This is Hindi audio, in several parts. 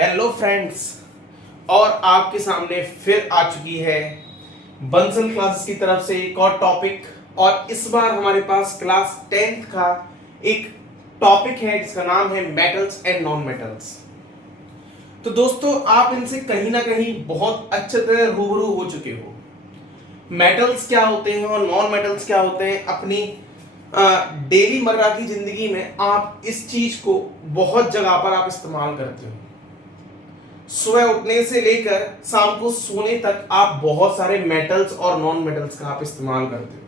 हेलो फ्रेंड्स, और आपके सामने फिर आ चुकी है बंसल क्लासेस की तरफ से एक और टॉपिक। और इस बार हमारे पास क्लास 10th का एक टॉपिक है जिसका नाम है मेटल्स एंड नॉन मेटल्स। तो दोस्तों, आप इनसे कहीं ना कहीं बहुत अच्छे तरह रूबरू हो चुके हो। मेटल्स क्या होते हैं और नॉन मेटल्स क्या होते हैं, अपनी डेली मर्रा की जिंदगी में आप इस चीज को बहुत जगह पर आप इस्तेमाल करते हो। सुबह उठने से लेकर शाम को सोने तक आप बहुत सारे मेटल्स और नॉन मेटल्स का आप इस्तेमाल करते हो।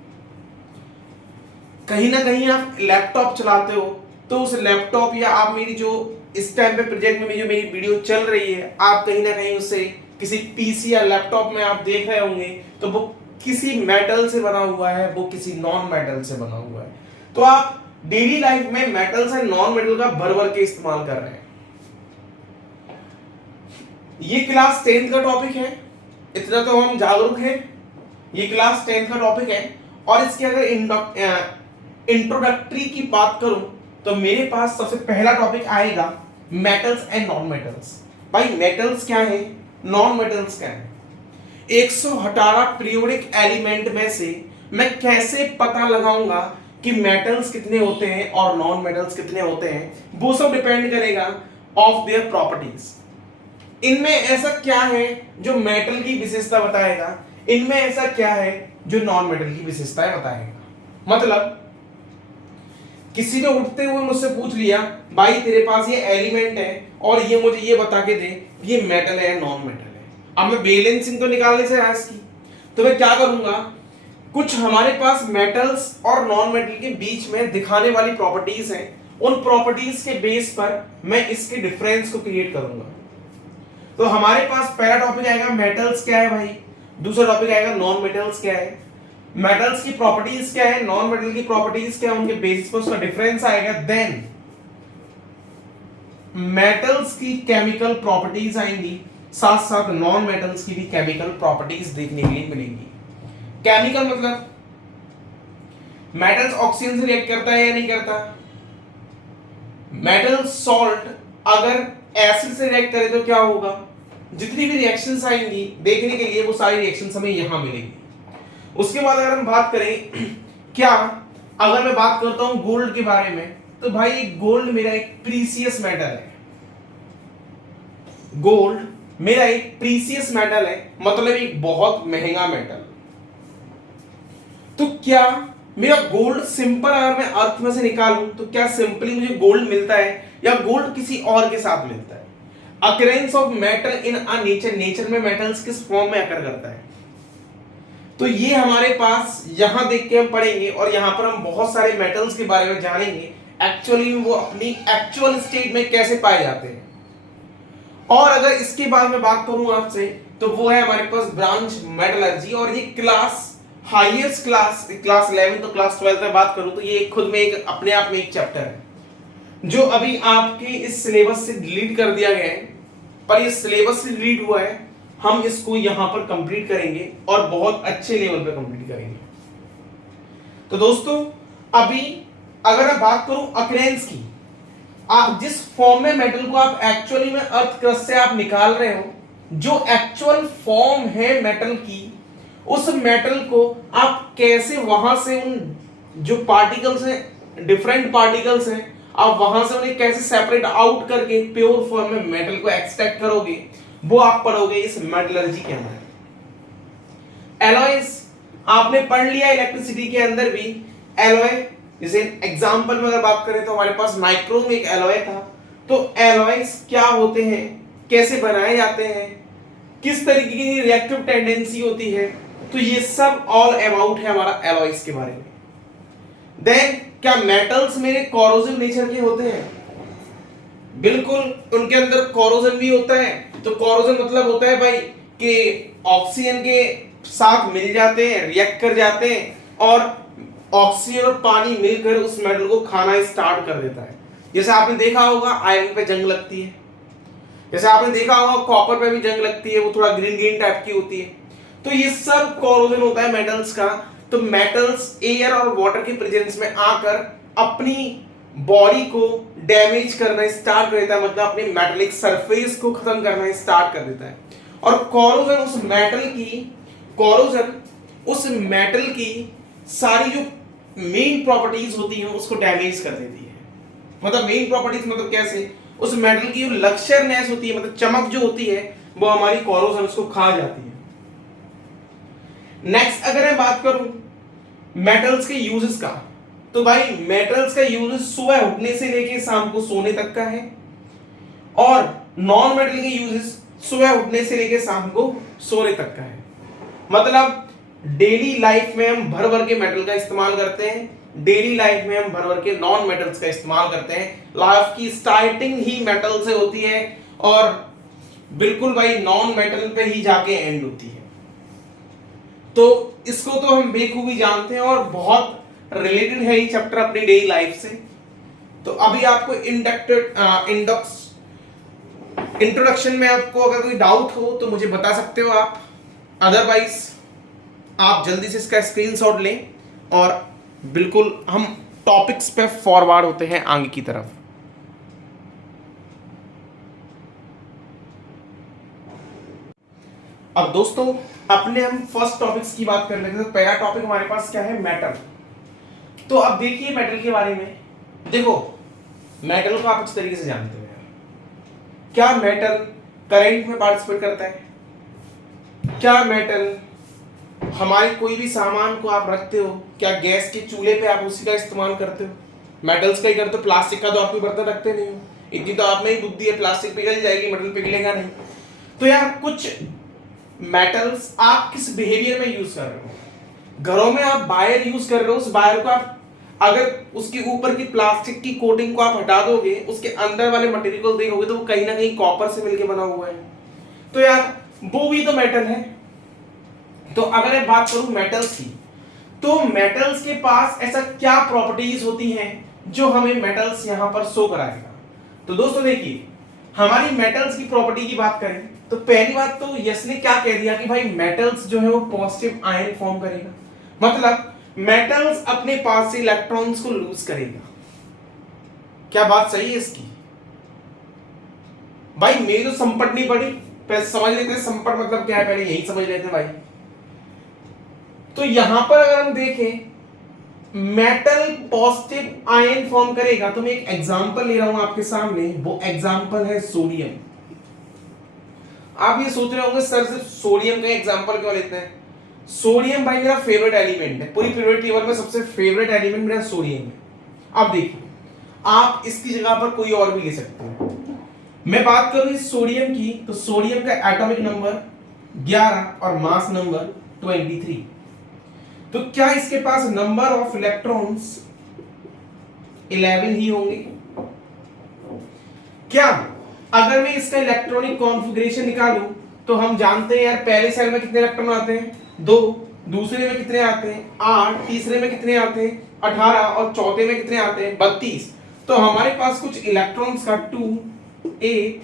कहीं ना कहीं आप लैपटॉप चलाते हो, तो उस लैपटॉप या आप मेरी जो इस टाइम पे प्रोजेक्ट में जो मेरी वीडियो चल रही है, आप कहीं ना कहीं उससे किसी पीसी या लैपटॉप में आप देख रहे होंगे, तो वो किसी मेटल से बना हुआ है, वो किसी नॉन मेटल से बना हुआ है। तो आप डेली लाइफ में मेटल्स एंड नॉन मेटल का भर भर के इस्तेमाल कर रहे हैं। ये क्लास 10th का टॉपिक है, इतना तो हम जागरूक हैं। ये क्लास 10th का टॉपिक है, और इसके अगर इंट्रोडक्टरी की बात करूं तो मेरे पास सबसे पहला टॉपिक आएगा मेटल्स एंड नॉन मेटल्स। भाई, मेटल्स क्या है, नॉन मेटल्स क्या है। 118 पीरियोडिक एलिमेंट में से मैं कैसे पता लगाऊंगा कि मेटल्स कितने होते हैं और नॉन मेटल्स कितने होते हैं। वो सब डिपेंड करेगा ऑफ देयर प्रॉपर्टीज। इनमें ऐसा क्या है जो मेटल की विशेषता बताएगा, इनमें ऐसा क्या है जो नॉन मेटल की विशेषताएं बताएगा। मतलब किसी ने उठते हुए मुझसे पूछ लिया, भाई तेरे पास ये एलिमेंट है और ये मुझे ये बता के दे कि ये मेटल है या नॉन मेटल है। अब मैं बैलेंसिंग तो निकालने से आज की, तो मैं क्या करूंगा, कुछ हमारे पास मेटल्स और नॉन मेटल के बीच में दिखाने वाली प्रॉपर्टीज हैं, उन प्रॉपर्टीज के बेस पर मैं इसके डिफरेंस को क्रिएट करूंगा। तो हमारे पास पहला टॉपिक आएगा मेटल्स क्या है भाई, दूसरा टॉपिक आएगा नॉन मेटल्स क्या है, मेटल्स की प्रॉपर्टीज क्या है, नॉन मेटल की प्रॉपर्टीज क्या है, उनके बेसिस पर उसका डिफरेंस आएगा। देन मेटल्स की केमिकल प्रॉपर्टीज आएंगी, साथ साथ नॉन मेटल्स की भी केमिकल प्रॉपर्टीज देखने के लिए मिलेंगी। केमिकल मतलब मेटल्स ऑक्सीजन से रिएक्ट करता है या नहीं करता। मेटल सॉल्ट अगर एसिड से रिएक्ट करे तो क्या होगा। जितनी भी रिएक्शंस आएंगी देखने के लिए, वो सारी रिएक्शंस हमें यहां मिलेंगी। उसके बाद अगर हम बात करें क्या, अगर मैं बात करता हूं गोल्ड के बारे में, तो भाई गोल्ड मेरा एक प्रीसियस मेटल है। गोल्ड मेरा एक प्रीसियस मेटल है, मतलब एक बहुत महंगा मेटल। तो क्या मेरा गोल्ड सिंपल अगर मैं अर्थ में से निकालूं तो क्या सिंपली मुझे गोल्ड मिलता है या गोल्ड किसी और के साथ मिलता है। Occurrence of metal in a nature, nature में मेटल्स किस फॉर्म में अकर करता है। तो ये हमारे पास यहां देख के हम पढ़ेंगे, और यहां पर हम बहुत सारे मेटल्स के बारे में जानेंगे, एक्चुअली वो अपनी एक्चुअल स्टेट में कैसे पाए जाते हैं। और अगर इसके बाद में बात करूं आपसे, तो वो है हमारे पास ब्रांच मेटलर्जी, और ये क्लास हाईएस्ट क्लास 11 तो क्लास 12 में बात करूं तो ये खुद में एक अपने आप में एक चैप्टर है जो अभी आपके इस सिलेबस से डिलीट कर दिया गया है। पर ये सिलेबस से डिलीट हुआ है, हम इसको यहां पर कंप्लीट करेंगे और बहुत अच्छे लेवल पे कंप्लीट करेंगे। तो दोस्तों, अभी अगर मैं बात करूं अकरेंस की, आप जिस फॉर्म में मेटल को आप एक्चुअली में अर्थ क्रस्ट से आप निकाल रहे हो, जो एक्चुअल फॉर्म है मेटल की, उस मेटल को आप कैसे वहां से उन जो पार्टिकल्स हैं, डिफरेंट पार्टिकल्स हैं, आप वहां से उन्हें कैसे सेपरेट आउट करके प्योर फॉर्म में मेटल को एक्सट्रैक्ट करोगे, वो आप पढ़ोगे इस मेटलर्जी के अंदर। एलॉयज आपने पढ़ लिया इलेक्ट्रिसिटी के अंदर भी। एलॉय जैसे एग्जांपल में अगर बात करें तो हमारे पास नाइक्रोम एक एलॉय था। तो एलॉयज क्या होते हैं, कैसे बनाए जाते हैं, किस तरीके की रिएक्टिव टेंडेंसी होती है, तो ये सब ऑल अबाउट है हमारा एलॉयज के बारे में। देन क्या मेटल्स मेरे कोरोसिव नेचर के होते हैं, बिल्कुल उनके अंदर कोरोजन भी होता है। तो कोरोजन मतलब होता है भाई कि ऑक्सीजन के साथ मिल जाते हैं, रिएक्ट कर जाते हैं, और ऑक्सीजन और पानी मिलकर उस मेटल को खाना स्टार्ट कर देता है। जैसे आपने देखा होगा आयरन पे जंग लगती है, जैसे आपने देखा होगा कॉपर पे भी जंग लगती है, वो थोड़ा ग्रीन ग्रीन टाइप की होती है। तो ये सब कोरोजन होता है मेटल्स का। तो मेटल्स एयर और वाटर के प्रेजेंस में आकर अपनी बॉडी को डैमेज करना स्टार्ट कर देता है, मतलब अपने मेटेलिक सरफेस को खत्म करना स्टार्ट कर देता है। और कोरोजन उस मेटल की सारी जो मेन प्रॉपर्टीज होती हैं उसको डैमेज कर देती है। मतलब मेन प्रॉपर्टीज मतलब कैसे, उस मेटल की जो लक्चरनेस होती है, मतलब चमक जो होती है, वो हमारी कोरोजन उसको खा जाती है। नेक्स्ट अगर मैं बात करूं मेटल्स के यूजेस का, तो भाई मेटल्स का यूज सुबह उठने से लेके शाम को सोने तक का है, और नॉन मेटल के यूजेस सुबह उठने से लेके शाम को सोने तक का है। मतलब डेली लाइफ में हम भर भर के मेटल का इस्तेमाल करते हैं, डेली लाइफ में हम भर भर के नॉन मेटल्स का इस्तेमाल करते हैं। लाइफ की स्टार्टिंग ही मेटल से होती है और बिल्कुल भाई नॉन मेटल पे ही जाके एंड होती है। तो इसको तो हम बेखूबी जानते हैं और बहुत रिलेटेड है ये चैप्टर अपनी डेली लाइफ से। तो अभी आपको इंट्रोडक्शन में आपको अगर कोई डाउट हो तो मुझे बता सकते हो आप, अदरवाइज आप जल्दी से इसका स्क्रीनशॉट लें और बिल्कुल हम टॉपिक्स पे फॉरवर्ड होते हैं आगे की तरफ। अब दोस्तों अपने हम फर्स्ट टॉपिक्स की बात कर लेते हैं। तो पहला टॉपिक हमारे पास क्या है, मेटल। तो अब देखिए मेटल के बारे में, देखो मेटल को आप इस तरीके से जानते हो, क्या मेटल करंट में पार्टिसिपेट करता है, क्या मेटल हमारे कोई भी सामान को आप रखते हो, क्या गैस के चूल्हे पे आप उसी का इस्तेमाल करते हो, मेटल्स का ही करते हो, प्लास्टिक का तो आप कोई बर्तन रखते नहीं हो, इतनी तो आप में ही बुद्धि है, प्लास्टिक पिघल जाएगी मेटल पिघलेगा नहीं। तो यार कुछ मेटल्स आप किस बिहेवियर में यूज कर रहे हो, घरों में आप वायर यूज कर रहे हो, उस वायर को आप अगर उसके ऊपर की प्लास्टिक की कोटिंग को आप हटा दोगे, उसके अंदर वाले मटेरियल को देखोगे तो वो कहीं ना कहीं कॉपर से मिलके बना हुआ है। तो यार वो भी तो मेटल है। तो अगर मैं बात करूं मेटल्स की, तो मेटल्स के पास ऐसा क्या प्रॉपर्टीज होती हैं जो हमें मेटल्स यहां पर शो कराएगा। तो दोस्तों देखिए, हमारी मेटल्स की प्रॉपर्टी की बात करें तो पहली बात तो यस ने क्या कह दिया कि भाई मेटल्स जो है वो पॉजिटिव आयन फॉर्म करेगा, मतलब मेटल्स अपने पास से इलेक्ट्रॉन्स को लूज करेगा। क्या बात सही है इसकी? भाई मेरी तो संपट नहीं पड़ी, पहले समझ लेते हैं संपट मतलब क्या है, पहले यही समझ लेते हैं भाई। तो यहां पर अगर हम देखें मेटल पॉजिटिव आयन फॉर्म करेगा, तो मैं एक एग्जांपल ले रहा हूं आपके सामने, वो एग्जांपल है सोडियम। आप ये सोच रहे होंगे सर सिर्फ सोडियम का एग्जांपल क्यों लेते हैं। सोडियम भाई मेरा फेवरेट एलिमेंट है, पूरी पीरियोडिक टेबल में सबसे फेवरेट एलिमेंट मेरा सोडियम है। अब देखिए आप इसकी जगह पर कोई और भी ले सकते हैं। मैं बात करूं इस सोडियम की, तो सोडियम का एटॉमिक नंबर 11 और मास नंबर 23। तो क्या इसके पास नंबर ऑफ इलेक्ट्रॉन्स 11 ही होंगे? क्या अगर मैं इसका इलेक्ट्रॉनिक कॉन्फ़िगरेशन निकालूं तो हम जानते हैं यार पहले सेल में कितने इलेक्ट्रॉन आते हैं, 2, दूसरे में कितने आते हैं, 8, तीसरे में कितने आते हैं, 18, और चौथे में कितने आते हैं, 32। तो हमारे पास कुछ इलेक्ट्रॉन्स का 2, 8,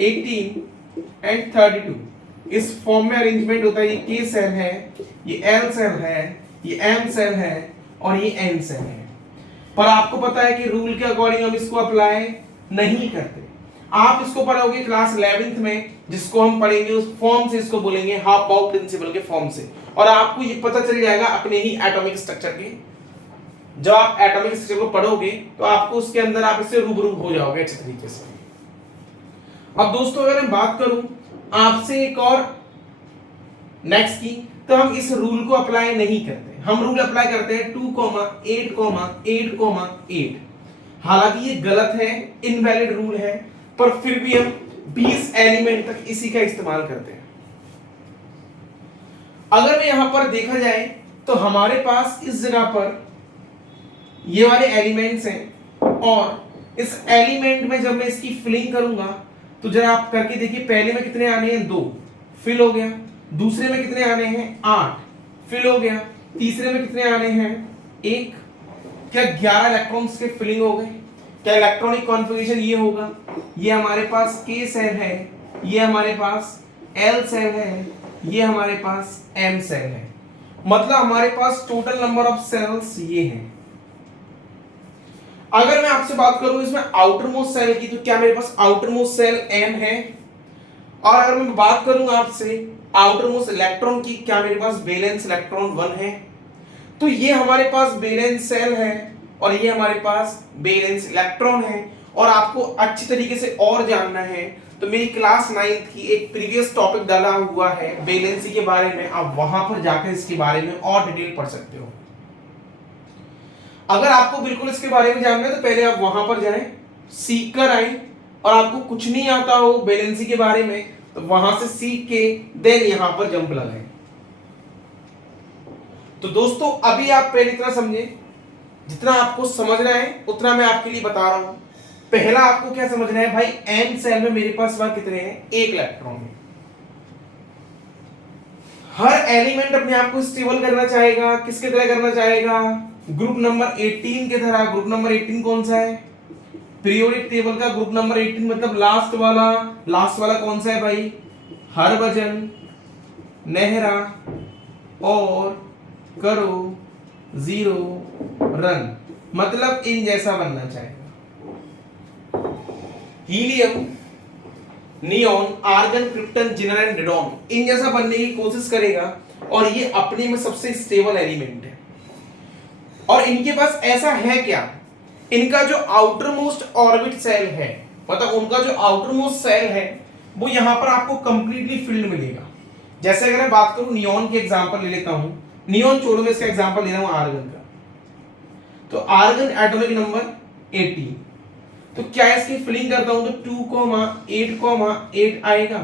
18 एंड 32 इस फॉर्म में अरेंजमेंट होता है। ये K सेल है, ये L सेल है, ये M सेल है और ये N सेल है। पर आपको पता है कि रूल के अकॉर्डिंग हम इसको अप्लाई नहीं करते। आप इसको पढ़ोगे क्लास 11th में, जिसको हम पढ़ेंगे उस फॉर्म से, इसको बोलेंगे हाफ बाउ प्रिंसिपल के फॉर्म से, और आपको ये पता चल जाएगा अपने ही एटॉमिक स्ट्रक्चर के। जब आप एटॉमिक स्ट्रक्चर को पढ़ोगे तो आपको उसके अंदर आप इससे रूबरू हो जाओगे अच्छे तरीके से। अब दोस्तों अगर मैं बात करूं आपसे एक और नेक्स्ट की, तो हम इस रूल को अप्लाई नहीं करते, हम रूल अप्लाई करते हैं 2,8,8,8। हालांकि ये गलत है, इनवैलिड रूल है, पर फिर भी हम 20 एलिमेंट तक इसी का इस्तेमाल करते हैं। अगर मैं यहां पर देखा जाए तो हमारे पास इस जगह पर ये वाले एलिमेंट्स हैं, और इस एलिमेंट में जब मैं इसकी फिलिंग करूंगा तो जरा आप करके देखिए, पहले में कितने आने हैं, 2, फिल हो गया। दूसरे में कितने आने हैं, 8, फिल हो गया। तीसरे में कितने आने हैं, 1। क्या 11 इलेक्ट्रॉन्स के फिलिंग हो गए? क्या इलेक्ट्रॉनिक कॉन्फ़िगरेशन ये होगा, ये हमारे पास K सेल है, ये हमारे पास L सेल है, ये हमारे पास M सेल है, मतलब हमारे पास टोटल नंबर ऑफ सेल्स ये हैं। अगर मैं आपसे बात करूं इसमें आउटर मोस्ट सेल की, तो क्या मेरे पास आउटर मोस्ट सेल m है। और अगर मैं बात करूं आपसे आउटर मोस्ट इलेक्ट्रॉन की, क्या मेरे पास वैलेंस इलेक्ट्रॉन 1 है। तो ये हमारे पास वैलेंस सेल है और ये हमारे पास वैलेंस इलेक्ट्रॉन है। और आपको अच्छी तरीके से और जानना है तो मेरी क्लास 9th की एक प्रीवियस टॉपिक डाला हुआ है वैलेंसी के बारे में, आप वहां पर जाकर इसके बारे में और डिटेल पढ़ सकते हो। अगर आपको बिल्कुल इसके बारे में जानना है तो पहले आप वहां पर जाएं, सीख कर आए, और आपको कुछ नहीं आता हो वैलेंसी के बारे में तो वहां से सीख के देन यहां पर जंप लगाएं। तो दोस्तों अभी आप पहले इतना समझे, जितना आपको समझना है उतना मैं आपके लिए बता रहा हूं। पहला आपको क्या समझना है भाई, एम सेल में मेरे पास वहां कितने हैं, एक इलेक्ट्रॉन है। हर एलिमेंट अपने आप को स्टेबल करना चाहेगा, किसके तरह करना चाहेगा, ग्रुप नंबर 18 के तरह। ग्रुप नंबर 18 कौन सा है, पीरियोडिक टेबल का ग्रुप नंबर 18 मतलब लास्ट वाला। लास्ट वाला कौन सा है भाई, हरभजन, नेहरा और करो, जीरो, रन, मतलब इन जैसा बनना चाहेगा। हीलियम, नियॉन, आर्गन, क्रिप्टन, जिनर एंड रेडॉन, इन जैसा बनने की कोशिश करेगा। और ये अपने में सबसे स्टेबल एलिमेंट है। और इनके पास ऐसा है क्या, इनका जो आउटर मोस्ट ऑर्बिट सेल है, मतलब उनका जो आउटर मोस्ट सेल है वो यहां पर आपको कंप्लीटली फिल्ड मिलेगा। जैसे अगर मैं बात करूं नियॉन के एग्जांपल ले लेता हूं, नियॉन छोड़ो मैं इसका एग्जांपल ले रहा हूं आर्गन का। तो आर्गन एटॉमिक नंबर 80, तो क्या इसकी फिलिंग करता हूं तो 2,8,8 आएगा।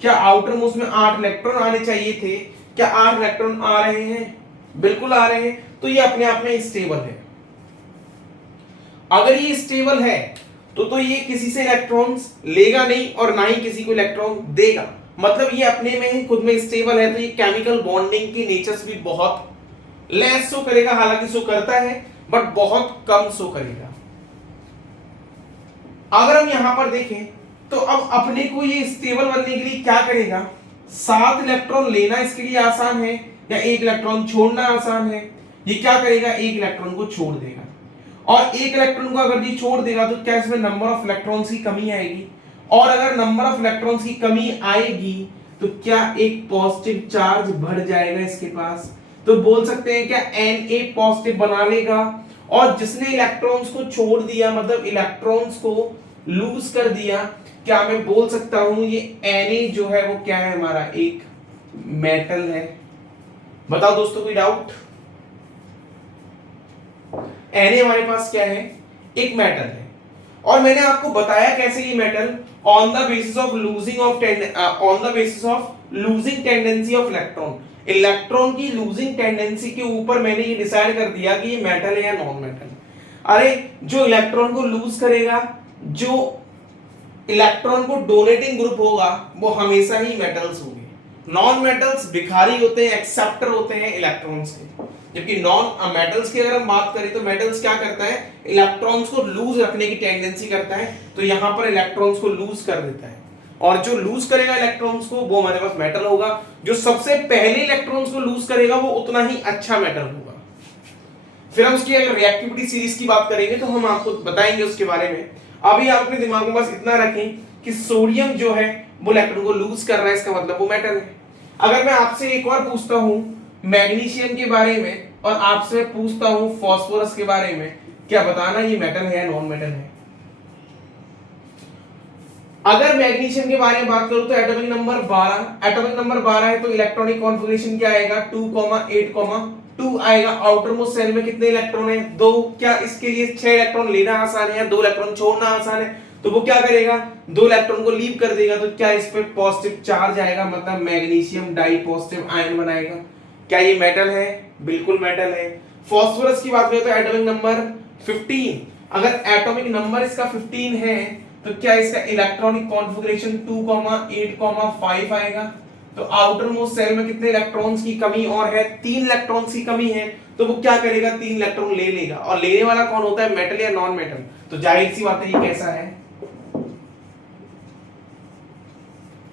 क्या आउटर मोस्ट में 8 इलेक्ट्रॉन आने चाहिए थे, क्या 8 इलेक्ट्रॉन आ रहे हैं, बिल्कुल आ रहे हैं। तो ये अपने आप में स्टेबल है। अगर ये स्टेबल है तो ये किसी से इलेक्ट्रॉन्स लेगा नहीं और ना ही किसी को इलेक्ट्रॉन देगा, मतलब ये अपने में ही खुद में स्टेबल है। तो ये केमिकल बॉन्डिंग के नेचर्स भी बहुत लेस शो करेगा, हालांकि शो करता है बट बहुत कम शो करेगा। अगर हम यहां पर देखें तो अब अपने को ये स्टेबल बनने के लिए क्या करेगा, 7 इलेक्ट्रॉन लेना इसके लिए आसान है या 1 इलेक्ट्रॉन छोड़ना आसान है। ये क्या करेगा, 1 इलेक्ट्रॉन को छोड़ देगा। और 1 इलेक्ट्रॉन को अगर ये छोड़ देगा तो क्या इसमें नंबर ऑफ इलेक्ट्रॉन्स की कमी आएगी। और अगर नंबर ऑफ इलेक्ट्रॉन्स की कमी आएगी तो क्या एक पॉजिटिव चार्ज बढ़ जाएगा इसके पास। तो बोल सकते हैं क्या Na पॉजिटिव बना लेगा। और जिसने इलेक्ट्रॉन्स को छोड़ दिया, मतलब इलेक्ट्रॉन्स को लूज कर दिया, क्या मैं बोल सकता हूं ये Na जो है वो क्या है, हमारा एक मेटल है। बताओ दोस्तों कोई डाउट। Na हमारे पास क्या है, एक मेटल है। और मैंने आपको बताया कैसे ये metal, on the basis of losing tendency of electron. Electron की लूजिंग टेंडेंसी के ऊपर मैंने ये डिसाइड कर दिया कि ये मेटल है या नॉन मेटल। अरे जो इलेक्ट्रॉन को लूज करेगा, जो इलेक्ट्रॉन को डोनेटिंग ग्रुप होगा, वो हमेशा ही मेटल्स होंगे। नॉन मेटल्स भिखारी होते हैं, एक्सेप्टर होते हैं इलेक्ट्रॉन्स के। जबकि नॉन मेटल्स की अगर हम बात करें तो मेटल्स क्या करता है, इलेक्ट्रॉन्स को लूज रखने की टेंडेंसी करता है। तो यहां पर इलेक्ट्रॉन्स को लूज कर देता है, और जो लूज करेगा इलेक्ट्रॉन्स को वो हमारे पास मेटल होगा। जो सबसे पहले इलेक्ट्रॉन्स को लूज करेगा वो उतना ही अच्छा मेटल होगा। फिर हम उसकी अगर रिएक्टिविटी सीरीज की बात करेंगे तो हम आपको बताएंगे उसके बारे में। अभी आप अपने दिमाग में बस इतना रखें कि सोडियम जो है वो इलेक्ट्रॉन को लूज कर रहा है, इसका मतलब वो मेटल है। अगर मैं आपसे एक और पूछता हूं मैग्नीशियम के बारे में और आपसे पूछता हूं फास्फोरस के बारे में, क्या बताना ये मेटल है या नॉन मेटल है। अगर मैग्नीशियम के बारे में बात करूं तो एटॉमिक नंबर 12 है। तो इलेक्ट्रॉनिक कॉन्फ़िगरेशन क्या आएगा, 2,8,2 आएगा। आउटर मोस्ट सेल में कितने इलेक्ट्रॉन है, 2। क्या इसके लिए 6 इलेक्ट्रॉन लेना आसान है या 2 इलेक्ट्रॉन छोड़ना आसान है। तो वो क्या करेगा, 2 इलेक्ट्रॉन को लीव कर देगा। तो क्या इस पे पॉजिटिव चार्ज आएगा, मतलब मैग्नीशियम डाई पॉजिटिव आयन बनाएगा। क्या ये मेटल है, बिल्कुल मेटल है। फास्फोरस की बात करें तो एटॉमिक नंबर 15, अगर एटॉमिक नंबर इसका 15 है तो क्या इसका इलेक्ट्रॉनिक कॉन्फ़िगरेशन 2,8,5 आएगा। तो आउटर मोस्ट सेल में कितने इलेक्ट्रॉन्स की कमी और है, 3 इलेक्ट्रॉन्स की कमी है। तो वो क्या करेगा, 3 इलेक्ट्रॉन ले लेगा। और लेने वाला कौन होता है, मेटल या नॉन मेटल। तो जाहिर सी बात है ये कैसा है,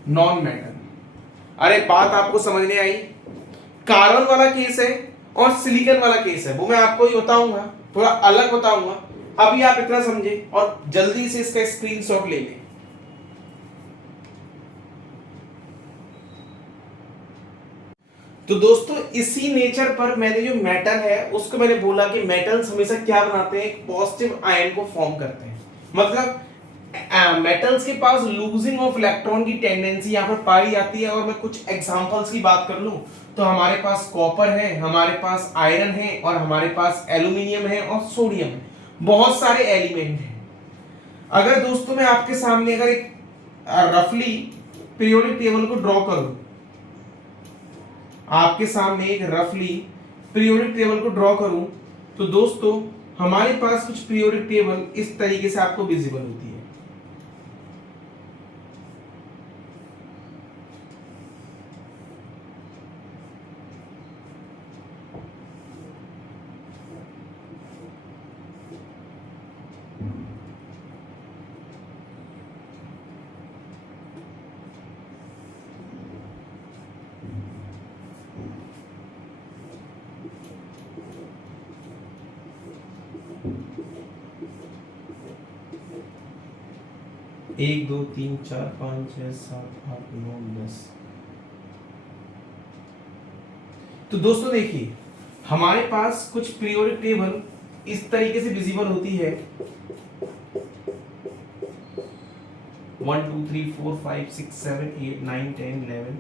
नॉन मेटल। अरे बात आपको समझ में आई। कार्बन वाला केस है और सिलिकॉन वाला केस है, वो मैं आपको ही बताऊंगा, थोड़ा अलग बताऊंगा। अभी आप इतना समझे और जल्दी से इसका स्क्रीनशॉट ले लें। तो दोस्तों इसी नेचर पर मैंने जो मेटल है उसको मैंने बोला कि मेटल्स हमेशा क्या बनाते हैं, एक पॉजिटिव आयन को फॉर्म करते हैं। मतलब मेटल्स के पास लूजिंग ऑफ इलेक्ट्रॉन की टेंडेंसी यहाँ पर पाई जाती है। और मैं कुछ एग्जांपल्स की बात कर लूं तो हमारे पास कॉपर है, हमारे पास आयरन है, और हमारे पास एल्यूमिनियम है और सोडियम है। बहुत सारे एलिमेंट हैं। अगर दोस्तों मैं आपके सामने अगर एक रफली पीरियोडिक टेबल को ड्रॉ करूं, आपके सामने एक रफली पीरियोडिक टेबल को ड्रॉ करूं, तो दोस्तों हमारे पास कुछ पीरियोडिक टेबल इस तरीके से आपको विजिबल होती है। एक दो तीन चार पाँच छः सात आठ नौ 10। तो दोस्तों देखिए हमारे पास कुछ पीरियोडिक टेबल इस तरीके से विजिबल होती है। 1 2 3 4 5 6 7 8 9 10 11।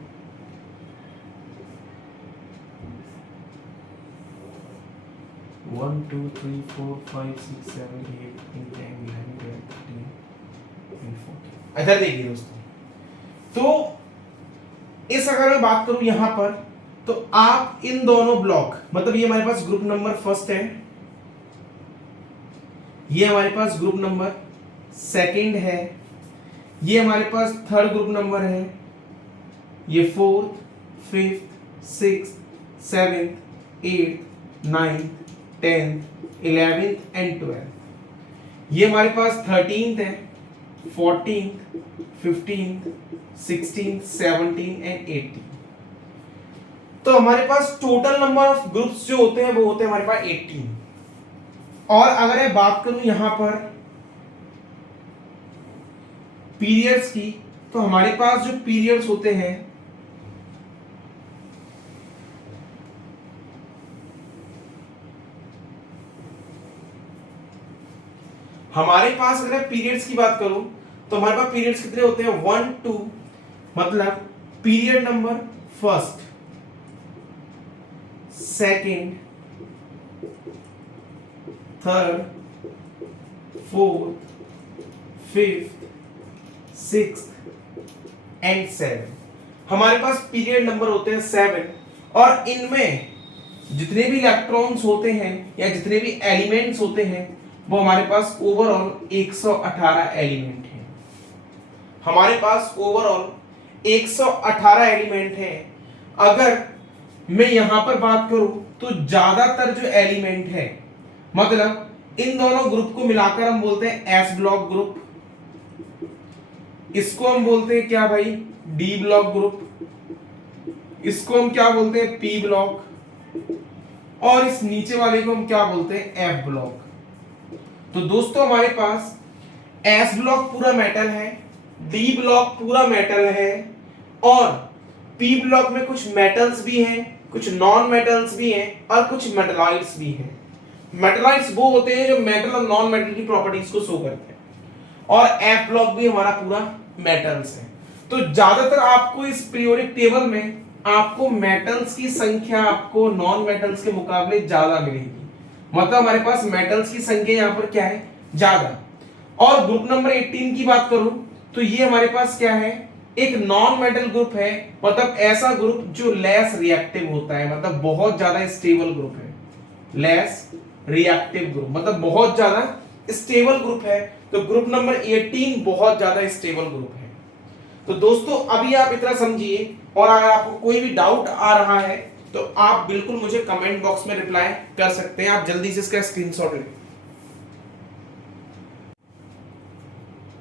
One two three four five six seven eight 10 11 12 13 इधर देखिए दोस्तों, तो इस अगर मैं बात करूं यहां पर, तो आप इन दोनों ब्लॉक, मतलब ये हमारे पास ग्रुप नंबर फर्स्ट है, ये हमारे पास ग्रुप नंबर सेकंड है, ये हमारे पास थर्ड ग्रुप नंबर है, ये fourth fifth six seventh eighth ninth 10th 11th and 12th। ये हमारे पास 13th है, 14th 15th 16th 17th and 18th। तो हमारे पास टोटल नंबर ऑफ ग्रुप्स जो होते हैं वो होते हैं हमारे पास 18। और अगर मैं बात करूं यहां पर पीरियड्स की, तो हमारे पास जो पीरियड्स होते हैं हमारे पास, अगर मैं पीरियड्स की बात करूं तो हमारे पास पीरियड्स कितने होते हैं 1 2, मतलब period number first second third fourth fifth sixth and 7। हमारे पास पीरियड नंबर होते हैं 7। और इनमें जितने भी इलेक्ट्रॉन्स होते हैं या जितने भी एलिमेंट्स होते हैं वो हमारे पास ओवरऑल 118 एलिमेंट हैं। हमारे पास ओवरऑल 118 एलिमेंट हैं। अगर मैं यहां पर बात करूं तो ज्यादातर जो एलिमेंट है, मतलब इन दोनों ग्रुप को मिलाकर हम बोलते हैं एस ब्लॉक ग्रुप, इसको हम बोलते हैं क्या भाई डी ब्लॉक ग्रुप, इसको हम क्या बोलते हैं पी ब्लॉक, और इस नीचे वाले को हम क्या बोलते हैं एफ ब्लॉक। तो दोस्तों हमारे पास एस ब्लॉक पूरा मेटल है, डी ब्लॉक पूरा मेटल है, और पी ब्लॉक में कुछ मेटल्स भी हैं, कुछ नॉन मेटल्स भी हैं, और कुछ मेटलॉइड्स भी हैं। मेटलॉइड्स वो होते हैं जो मेटल और नॉन मेटल की प्रॉपर्टीज को शो करते हैं, और एफ ब्लॉक भी हमारा पूरा मेटल्स है। तो ज्यादातर आपको इस पीरियोडिक टेबल में आपको मेटल्स की संख्या आपको नॉन मेटल्स के मुकाबले ज्यादा मिलेगी, मतलब हमारे पास मेटल्स की संख्या यहाँ पर क्या है ज्यादा। और ग्रुप नंबर 18 की बात करूं तो ये हमारे पास क्या है एक नॉन मेटल ग्रुप है, मतलब ऐसा ग्रुप जो लेस रिएक्टिव होता है, मतलब बहुत ज्यादा स्टेबल ग्रुप है, लेस रिएक्टिव ग्रुप मतलब बहुत ज्यादा स्टेबल ग्रुप है। तो ग्रुप नंबर 18 बहुत ज्यादा स्टेबल ग्रुप है। तो दोस्तों अभी आप इतना समझिए, और अगर आपको कोई भी डाउट आ रहा है तो आप बिल्कुल मुझे कमेंट बॉक्स में रिप्लाई कर सकते हैं। आप जल्दी से इसका स्क्रीनशॉट लें।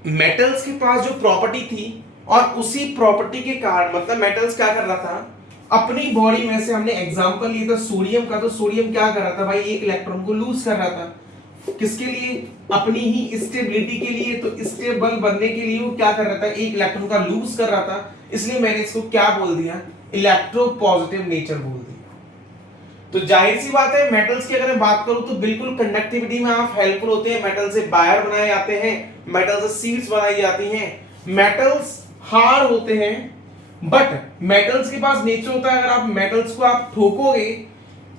मेटल्स के पास जो प्रॉपर्टी थी, और उसी प्रॉपर्टी के कारण मतलब मेटल्स क्या कर रहा था अपनी बॉडी में से, हमने एग्जांपल लिया था सोडियम का, तो सोडियम क्या कर रहा था भाई एक इलेक्ट्रॉन को लूज कर रहा था। किसके लिए? अपनी ही स्टेबिलिटी के लिए। तो स्टेबल बनने के लिए वो क्या कर रहा था? एक इलेक्ट्रॉन का लूज कर रहा था, इसलिए मैंने इसको क्या बोल दिया? इलेक्ट्रोपॉजिटिव नेचर बोल दिया। तो जाहिर सी बात है मेटल्स की अगर मैं बात करूं तो बिल्कुल कंडक्टिविटी में आप हेल्पफुल होते हैं। मेटल से वायर बनाए जाते हैं, मेटल से शीट्स बनाई जाती हैं, मेटल्स हार्ड होते हैं, बट मेटल्स के पास नेचर होता है अगर आप मेटल्स को आप ठोकोगे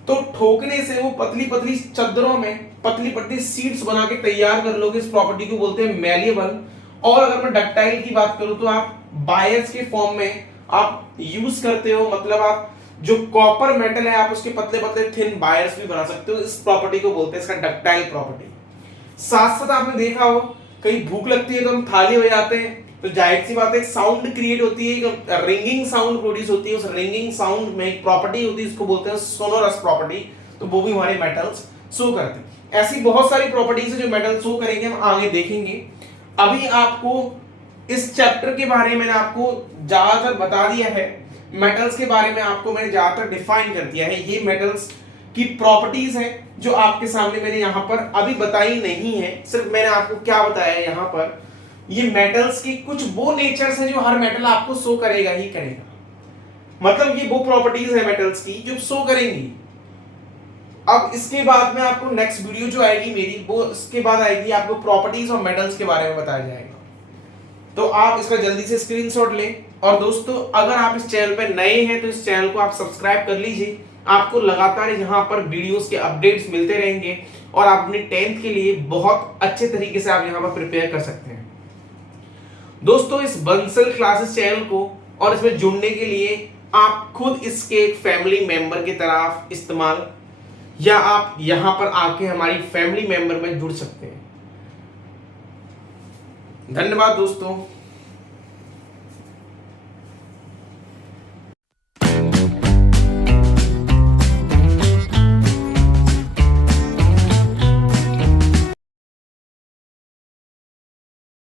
तो ठोकने से वो पतली पतली चद्दरों में पतली पतली शीट्स बना के तैयार कर लोगे। इस प्रॉपर्टी को बोलते हैं मैलिएबल। और अगर मैं डक्टाइल की बात करूं तो आप वायर्स के फॉर्म में आप यूज करते हो, मतलब आप जो कॉपर मेटल है आप उसके पतले पतले थिन वायर्स भी बना सकते हो। इस प्रॉपर्टी को बोलते हैं इसका डक्टाइल प्रॉपर्टी। साथ साथ आपने देखा हो कहीं भूख लगती है तो हम थाली हो जाते हैं, तो जाहिर सी बात है साउंड क्रिएट होती है, एक रिंगिंग साउंड प्रोड्यूस होती है। उस रिंगिंग साउंड में एक प्रॉपर्टी होती है इसको बोलते हैं सोनोरस प्रॉपर्टी, तो वो भी हमारे मेटल्स शो करते हैं। ऐसी बहुत सारी प्रॉपर्टीज है जो मेटल शो करेंगे, हम आगे देखेंगे। अभी आपको इस चैप्टर के बारे में मैंने आपको ज्यादातर बता दिया है, मेटल्स के बारे में आपको मैंने ज्यादातर डिफाइन कर दिया है। ये मेटल्स की प्रॉपर्टीज है जो आपके सामने मैंने यहां पर अभी बताई नहीं है, सिर्फ मैंने आपको क्या बताया है यहां पर, ये मेटल्स की कुछ वो नेचर्स है जो हर मेटल आपको शो करेगा ही करेगा। मतलब ये वो प्रॉपर्टीज है मेटल्स की जो शो करेंगी। अब इसके बाद में आपको नेक्स्ट वीडियो जो आएगी मेरी, वो इसके बाद आएगी, आपको प्रॉपर्टीज और मेटल्स के बारे में बताया जाएगा। तो आप इसका जल्दी से स्क्रीनशॉट लें। और दोस्तों अगर आप इस चैनल पर नए हैं तो इस चैनल को आप सब्सक्राइब कर लीजिए, आपको लगातार यहाँ पर वीडियोस के अपडेट्स मिलते रहेंगे और आप अपने 10th के लिए बहुत अच्छे तरीके से आप यहाँ पर प्रिपेयर कर सकते हैं। दोस्तों इस बंसल क्लासेस चैनल को और इसमें जुड़ने के लिए आप खुद इसके एक फैमिली मेंबर की तरह इस्तेमाल, या आप यहां पर आके हमारी फैमिली मेंबर में जुड़ सकते हैं। धन्यवाद दोस्तों।